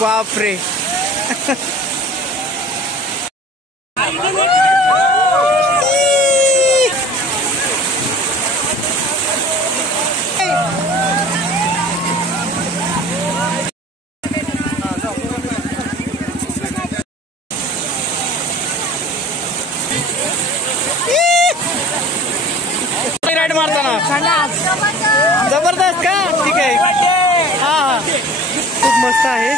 बाप रे. राईड मारताना जबरदस्त का? ठीक आहे. हा हा खूप मस्त आहे.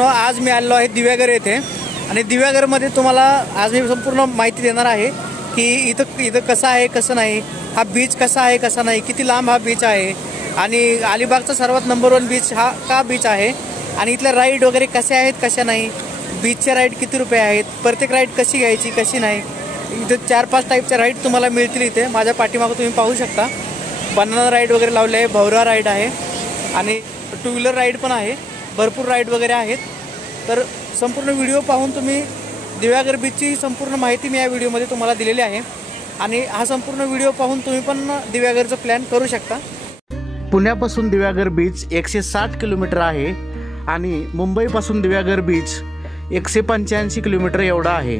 आज मी आलेलो आहे दिव्यागर येथे आणि दिव्यागरमध्ये तुम्हाला आज मी संपूर्ण माहिती देणार आहे की इथं कसं आहे कसं नाही, हा बीच कसा आहे कसा नाही, किती लांब हा बीच आहे आणि अलिबागचा सर्वात नंबर 1 बीच हा का बीच आहे आणि इथल्या राईड वगैरे कसे आहेत कशा नाही, बीचच्या राईड किती रुपये आहेत, प्रत्येक राईड कशी घ्यायची कशी नाही. इथं 4-5 टाईपच्या राईड तुम्हाला मिळतील. इथे माझ्या पाठीमागं तुम्ही पाहू शकता बनाना राईड वगैरे लावले आहे, भवरा राईड आहे आणि 2 व्हीलर राईड पण आहे. भरपूर राईड वगैरे आहेत. तर संपूर्ण व्हिडिओ पाहून तुम्ही दिव्यागर बीचची संपूर्ण माहिती मी या व्हिडिओमध्ये तुम्हाला दिलेली आहे आणि हा संपूर्ण व्हिडिओ पाहून तुम्ही पण दिव्यागरचं प्लॅन करू शकता. पुण्यापासून दिव्यागर बीच 160 किलोमीटर आहे आणि मुंबईपासून दिव्यागर बीच 185 किलोमीटर एवढा आहे.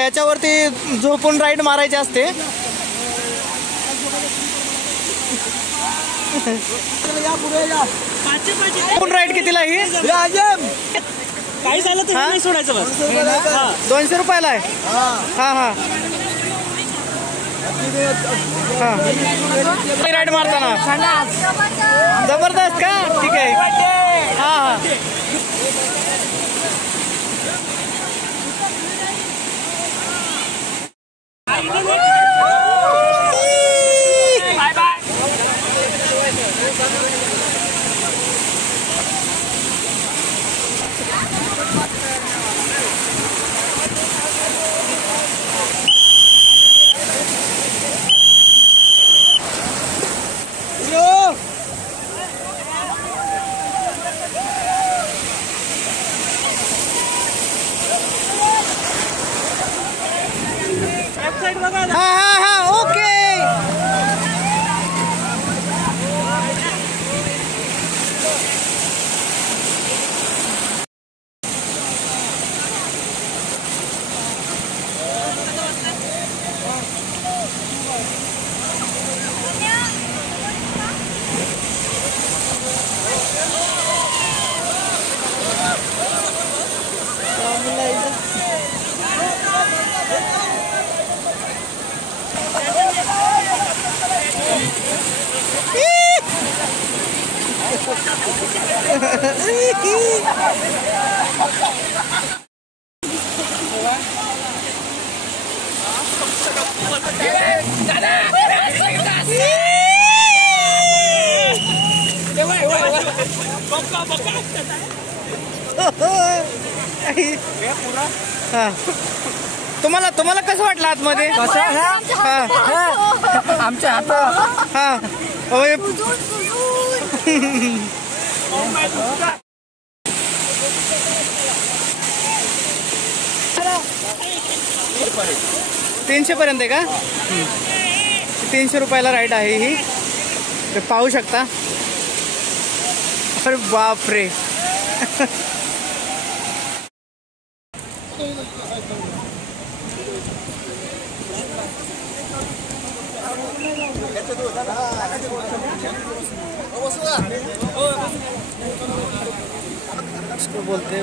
याच्यावरती झोपून राईड मारायची असते. राईड कितीला ही? काही झालं तर नाही सोडायचं बस. 200 रुपयाला आहे. हा हा राईड मारताना जबरदस्त का? ठीक आहे. हा हा तुम्हाला कसं वाटलं आतमध्ये? आमच्या हात हा 300 पर्यंत आहे का? 300 रुपयाला राईड आहे ही, ते पाहू शकता. अरे बापरे. इसको बोलते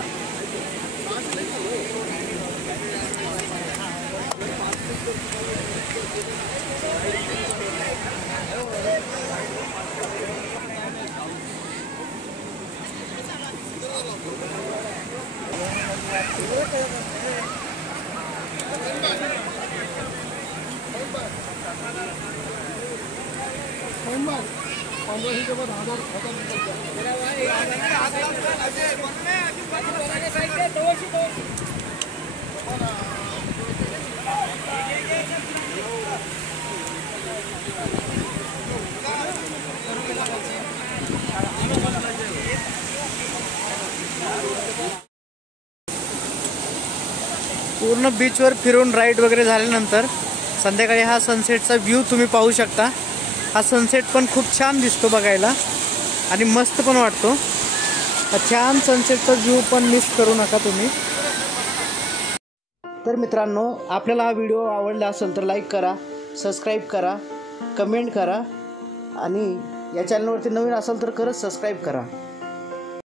पूर्ण बीचवर फिरून राईड वगैरे झाल्यानंतर संध्याकाळी हा सनसेटचा व्ह्यू तुम्ही पाहू शकता. हा सनसेट पण खूप छान दिसतो बघायला आणि मस्त पण वाटतो. हा छान सनसेटचा व्ह्यू पण मिस करू नका तुम्ही. तर मित्रांनो, आपल्याला हा व्हिडिओ आवडला असेल तर लाईक करा, सबस्क्राईब करा, कमेंट करा आणि या चॅनलवरती नवीन असाल तर खरंच सबस्क्राईब करा.